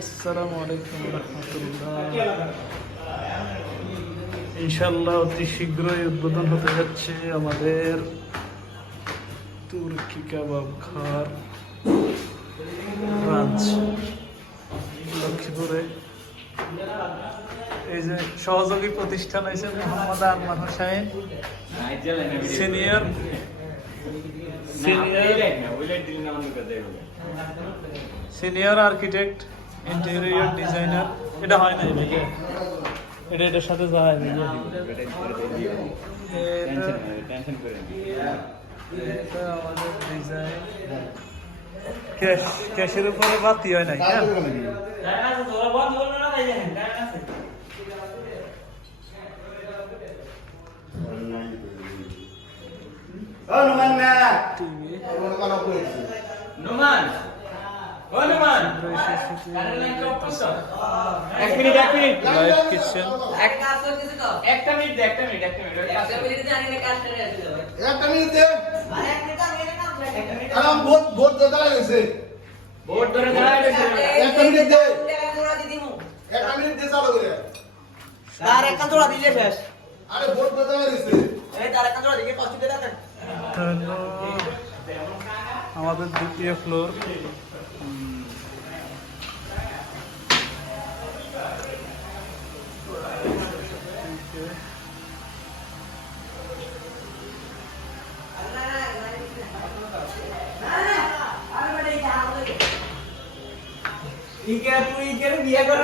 আসসালামু আলাইকুম রহমতুল্লাহ। ইনশাল্লাহ অতি শীঘ্রই উদ্বোধন হতে যাচ্ছে আমাদের তুর্কি কাবাব ঘর ব্রাঞ্চ লক্ষ্মীপুরে। এই যে সহযোগী প্রতিষ্ঠান হয়েছে Mohammad Arman Hossain, senior senior architect, interior designer. এটা হয় নাই ভাইয়া, এটার সাথে যায় ভাইয়া। এটা আমাদের ডিজাইন ক্যাশের উপরে বাতি হয় নাই। Light kitchen. আমাদের দ্বিতীয় ফ্লোর। ठीक है, तू ये बिया कर